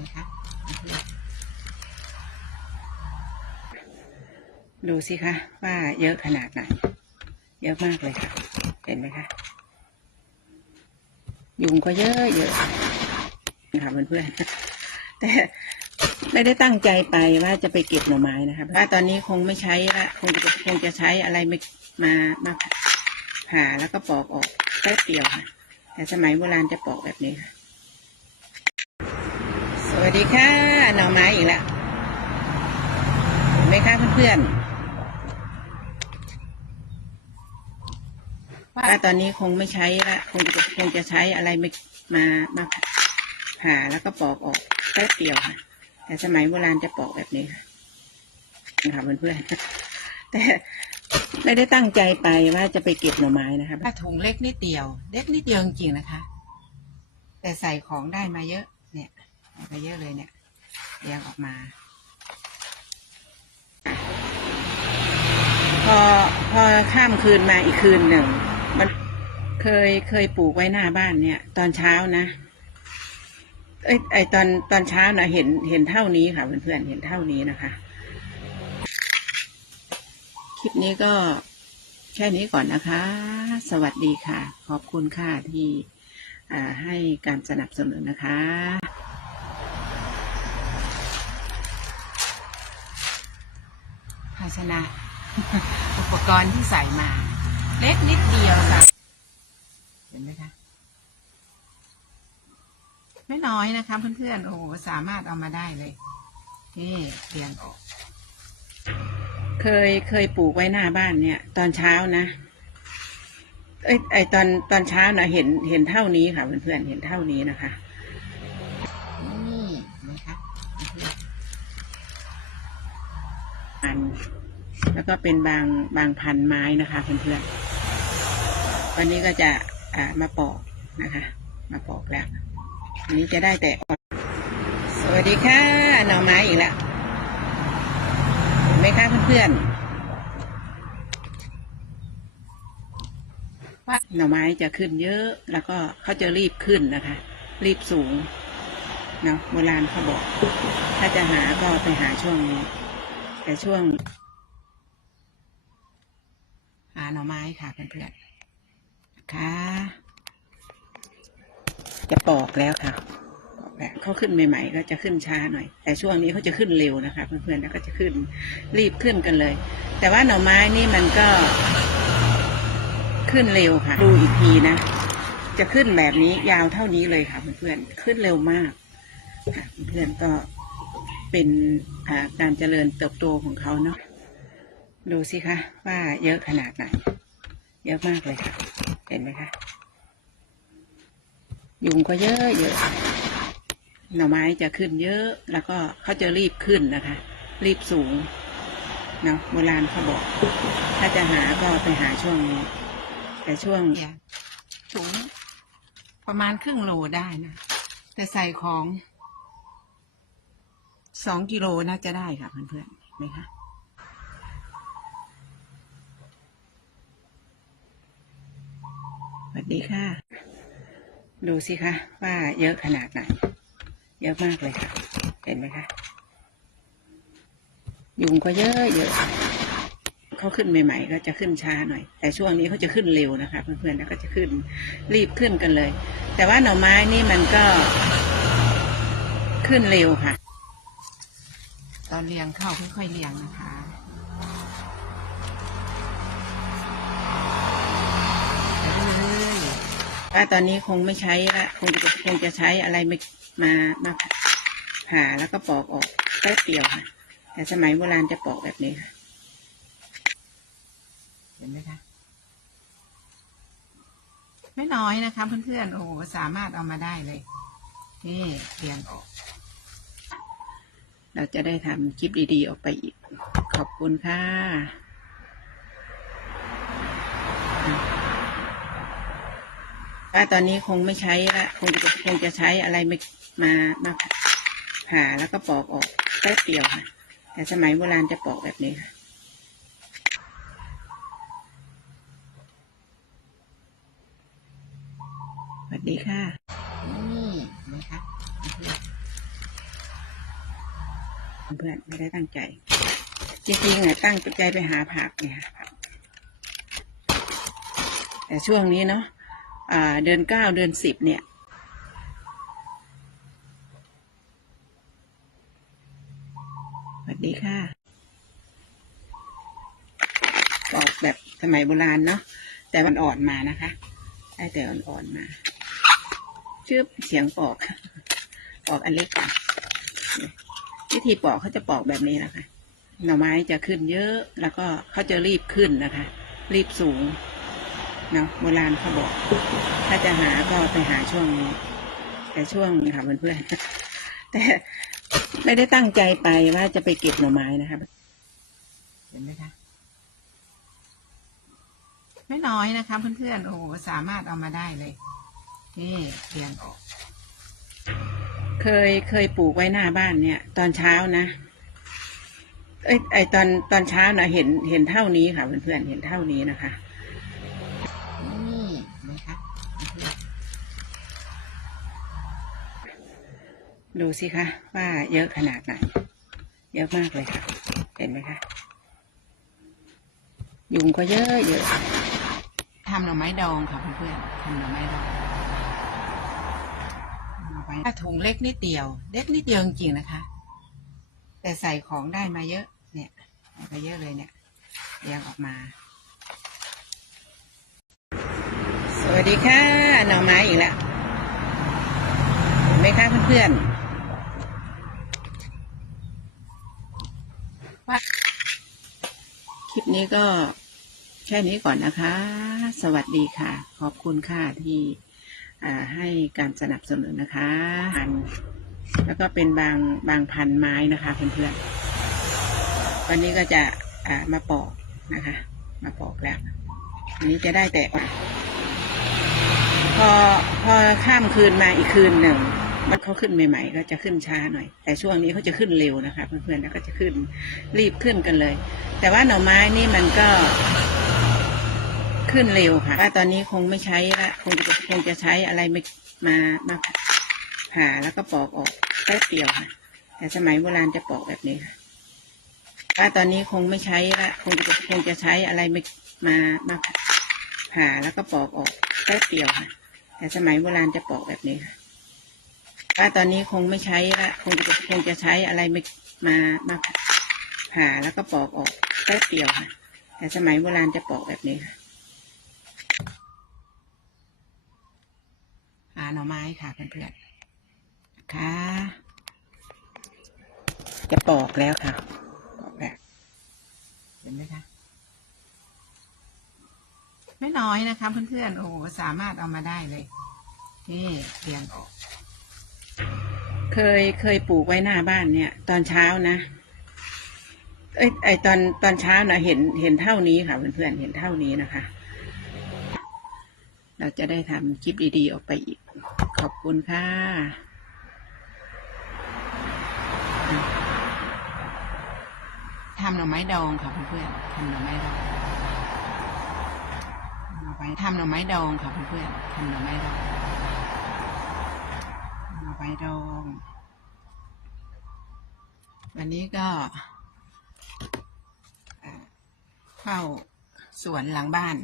มคะดูสิคะว่าเยอะขนาดไหน เยอะมากเลยค่ะ เห็นไหมคะ ยุงก็เยอะเยอะค่ะเพื่อนๆแต่ไม่ได้ตั้งใจไปว่าจะไปเก็บหน่อไม้นะคะว่าตอนนี้คงไม่ใช้ละคงจะคงจะใช้อะไรมามามาผ่าแล้วก็ปอกออกแป๊บเดียวค่ะ แต่สมัยโบราณจะปอกแบบนี้ค่ะ วัสดีค่ะหน่อไม้อีกแล้วเห็นไหมคะเพื่อนๆว่าตอนนี้คงไม่ใช้ละคงจะคงจะใช้อะไรมามามาผ่าแล้วก็ปอกออกแป๊บเดียวค่ะ แต่สมัยโบราณจะปอกแบบนี้ค่ะนะคะเพื่อนๆแต่ไม่ได้ตั้งใจไปว่าจะไปเก็บหน่อไม้นะคะถ้าถุงเล็กนิดเดียว เล็กนิดเดียวจริงๆนะคะ แต่ใส่ของได้มาเยอะเนี่ย ได้มาเยอะเลยเนี่ยเรียงออกมา พอพอข้ามคืนมาอีกคืนหนึ่ง มันเคยเคยปลูกไว้หน้าบ้านเนี่ย ตอนเช้านะเอ้ไอตอนตอนเช้านะเห็นเห็นเท่านี้ค่ะเพื่อนๆเห็นเท่านี้นะคะ คลิปนี้ก็แค่นี้ก่อนนะคะ สวัสดีค่ะ ขอบคุณค่ะที่ให้การสนับสนุนนะคะ ภา ชนะ อุปกรณ์ที่ใส่มา เล็กนิดเดียวค่ะ เห็นไหมคะ ไม่น้อยนะคะเพื่อนๆ โอ้โหสามารถเอามาได้เลยนี่เรียงออก เคยเคยปลูกไว้หน้าบ้านเนี่ย ตอนเช้านะเอ้ไอตอนตอนเช้านะเห็นเห็นเท่านี้ค่ะเพื่อนๆเห็นเท่านี้นะคะ แล้วก็เป็นบางบางพันไม้นะคะเพื่อนๆวันนี้ก็จะอ่ามาปอกนะคะ มาปอกแล้วอันนี้จะได้แต่อ่อนสวัสดีค่ะหน่อไม้อีกแล้วเห็นไหมคะเพื่อนๆว่าหน่อไม้จะขึ้นเยอะ แล้วก็เขาจะรีบขึ้นนะคะ รีบสูงเนาะโบราณเขาบอก ถ้าจะหาก็ไปหาช่วงนี้แต่ช่วง หน่อไม้ค่ะเพื่อนๆนะคะจะปอกแล้วค่ะแล้วเขาขึ้นใหม่ๆก็จะขึ้นช้าหน่อย แต่ช่วงนี้เขาจะขึ้นเร็วนะคะเพื่อนๆแล้วก็จะขึ้นรีบขึ้นกันเลย แต่ว่าหน่อไม้นี่มันก็ ขึ้นเร็วค่ะ ดูอีกทีนะจะขึ้นแบบนี้ยาวเท่านี้เลยค่ะเพื่อนๆขึ้นเร็วมากค่ะเพื่อนๆก็เป็นการเจริญเติบโตของเขาเนาะ ดูสิคะว่าเยอะขนาดไหน เยอะมากเลยค่ะ เห็นไหมคะ ยุงก็เยอะเยอะ หน่อไม้จะขึ้นเยอะแล้วก็เขาจะรีบขึ้นนะคะ รีบสูงเนาะโบราณเขาบอก ถ้าจะหาก็ไปหาช่วงนี้แต่ช่วงถุงประมาณครึ่งโลได้นะ แต่ใส่ของสองกิโลน่าจะได้ค่ะเพื่อนๆเห็นไหมคะ วัสดีค่ะ ดูสิคะว่าเยอะขนาดไหน เยอะมากเลยค่ะ เห็นไหมคะ ยุงก็เยอะเยอะเขาขึ้นใหม่ ๆ ก็จะขึ้นช้าหน่อย แต่ช่วงนี้เขาจะขึ้นเร็วนะคะ เพื่อนๆแล้วก็จะขึ้นรีบขึ้นกันเลย แต่ว่าหน่อไม้นี่มันก็ ขึ้นเร็วค่ะ ตอนเรียงเข้าค่อยๆเรียงนะคะ ว่าตอนนี้คงไม่ใช้ละคงจะคงจะใช้อะไรมามามาผ่าแล้วก็ปอกออกแป๊บเดียวค่ะ แต่สมัยโบราณจะปอกแบบนี้ค่ะ เห็นไหมคะไม่น้อยนะคะเพื่อนๆโอ้โหสามารถเอามาได้เลยนี่เรียงออก เราจะได้ทำคลิปดีๆ ออกไปอีก ขอบคุณค่ะ ว่าตอนนี้คงไม่ใช้ละคงจะคงจะใช้อะไรมามามาผ่าแล้วก็ปอกออกแป๊บเดียวค่ะ แต่สมัยโบราณจะปอกแบบนี้ค่ะสวัสดีค่ะ นี่นะคะเพื่อนไม่ได้ตั้งใจ จริงๆอะตั้งใจไปหาผักเนี่ยผักแต่ช่วงนี้เนาะอ่า เดือนเก้าเดือนสิบเนี่ย สวัสดีค่ะปอกแบบสมัยโบราณเนาะ แต่มันอ่อนมานะคะ ได้แต่อ่อนๆมาชื่อเสียงปอก ปอกอันเล็กก่อนวิธีปอกเขาจะปอกแบบนี้นะคะ หน่อไม้จะขึ้นเยอะ แล้วก็เขาจะรีบขึ้นนะคะ รีบสูง เนาะโบราณเขาบอก ถ้าจะหาก็ไปหาช่วงนี้แต่ช่วงนี้ค่ะเพื่อนๆแต่ไม่ได้ตั้งใจไปว่าจะไปเก็บหน่อไม้นะคะเห็นไหมคะไม่น้อยนะคะ เพื่อนๆโอ้โหสามารถเอามาได้เลยนี่เรียงออก เคยเคยปลูกไว้หน้าบ้านเนี่ย ตอนเช้านะเอ้ยไอตอนตอนเช้านะเห็นเห็นเท่านี้ค่ะเพื่อนๆเห็นเท่านี้นะคะ ดูสิคะว่าเยอะขนาดไหน เยอะมากเลยค่ะ เห็นไหมคะ ยุงก็เยอะเยอะทำหน่อไม้ดองค่ะเพื่อนๆทำหน่อไม้ดองเอาไปถ้าถุงเล็กนิดเดียว เล็กนิดเดียวจริงๆนะคะ แต่ใส่ของได้มาเยอะ เนี่ยใส่ไปเยอะเลยเนี่ยเรียงออกมา สวัสดีค่ะหน่อไม้อีกแล้วเห็นไหมคะเพื่อนๆว่า คลิปนี้ก็แค่นี้ก่อนนะคะ สวัสดีค่ะ ขอบคุณค่ะที่ให้การสนับสนุนนะคะพันแล้วก็เป็นบางบางพันไม้นะคะเพื่อนๆวันนี้ก็จะมาปอกนะคะ มาปอกแล้วอันนี้จะได้แต่อะพอพอข้ามคืนมาอีกคืนหนึ่ง มันเขาขึ้นใหม่ๆก็จะขึ้นช้าหน่อย แต่ช่วงนี้เขาจะขึ้นเร็วนะคะเพื่อนๆแล้วก็จะขึ้นรีบขึ้นกันเลย แต่ว่าหน่อไม้นี่มันก็ขึ้นเร็วค่ะว่าตอนนี้คงไม่ใช้ละคงจะคงจะใช้อะไรมามามาผ่าแล้วก็ปอกออกแป๊บเดียวค่ะ แต่สมัยโบราณจะปอกแบบนี้ค่ะว่าตอนนี้คงไม่ใช้ละคงจะคงจะใช้อะไรมามามาผ่าแล้วก็ปอกออกแป๊บเดียวค่ะ แต่สมัยโบราณจะปอกแบบนี้ค่ะ ว่าตอนนี้คงไม่ใช้ละ คงจะคงจะใช้อะไรมามามาผ่าแล้วก็ปอกออกแป๊บเดียวค่ะ แต่สมัยโบราณจะปอกแบบนี้ค่ะหาหน่อไม้ค่ะเพื่อนๆค่ะ จะปอกแล้วค่ะปอกแบบเห็นไหมคะไม่น้อยนะคะเพื่อนๆโอ้โหสามารถเอามาได้เลยนี่เรียงออก เคยเคยปลูกไว้หน้าบ้านเนี่ย ตอนเช้านะเอ้ไอตอนตอนเช้านะเห็นเห็นเท่านี้ค่ะเพื่อนๆเห็นเท่านี้นะคะ เราจะได้ทำคลิปดีๆ ออกไปอีก ขอบคุณค่ะทำหน่อไม้ดองค่ะเพื่อนๆทำหน่อไม้ดองเอาไปทำหน่อไม้ดองค่ะเพื่อนๆทำหน่อไม้ดอง ไปดอง วันนี้ก็เข้าสวนหลังบ้าน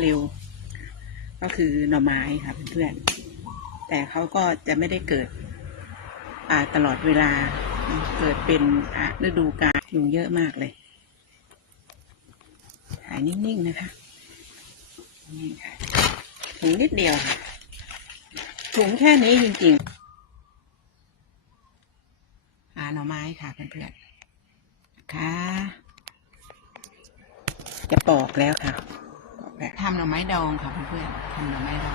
เร็ว ก็คือหน่อไม้ค่ะเพื่อนๆ แต่เขาก็จะไม่ได้เกิดตลอดเวลา เกิดเป็นฤดูกาลยุงเยอะมากเลยหายนิ่งๆนะคะนี่ค่ะถุงนิดเดียวค่ะ ถุงแค่นี้จริงๆ หาหน่อไม้ค่ะเพื่อนๆค่ะ จะปอกแล้วค่ะปอกแล้วทำหน่อไม้ดองค่ะเพื่อนๆทำหน่อไม้ดอง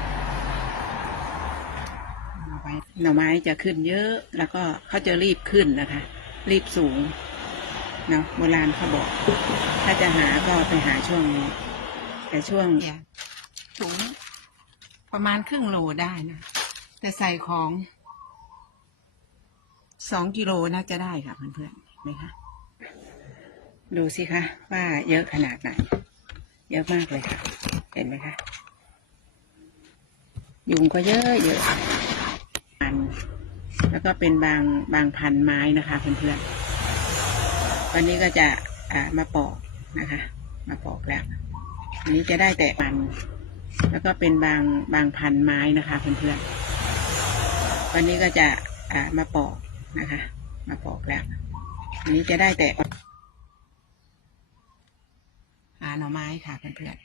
เอาไปหน่อไม้จะขึ้นเยอะแล้วก็เขาจะรีบขึ้นนะคะ รีบสูงเนาะโบราณเขาบอก ถ้าจะหาก็ไปหาช่วงนี้แต่ช่วงถุงประมาณครึ่งโลได้นะ แต่ใส่ของสองกิโลน่าจะได้ค่ะ เพื่อนๆเห็นไหมคะดูสิคะว่าเยอะขนาดไหน เยอะมากเลยค่ะ เห็นไหมคะ ยุงก็เยอะเยอะอันแล้วก็เป็นบางบางพันไม้นะคะเพื่อนๆวันนี้ก็จะอ่ามาปอกนะคะ มาปอกแล้วอันนี้จะได้แต่มัน แล้วก็เป็นบางบางพันไม้นะคะเพื่อนๆ วันนี้ก็จะอ่ามาปอกนะคะ มาปอกแล้วอันนี้จะได้แต่หาหน่อไม้ค่ะเพื่อนๆ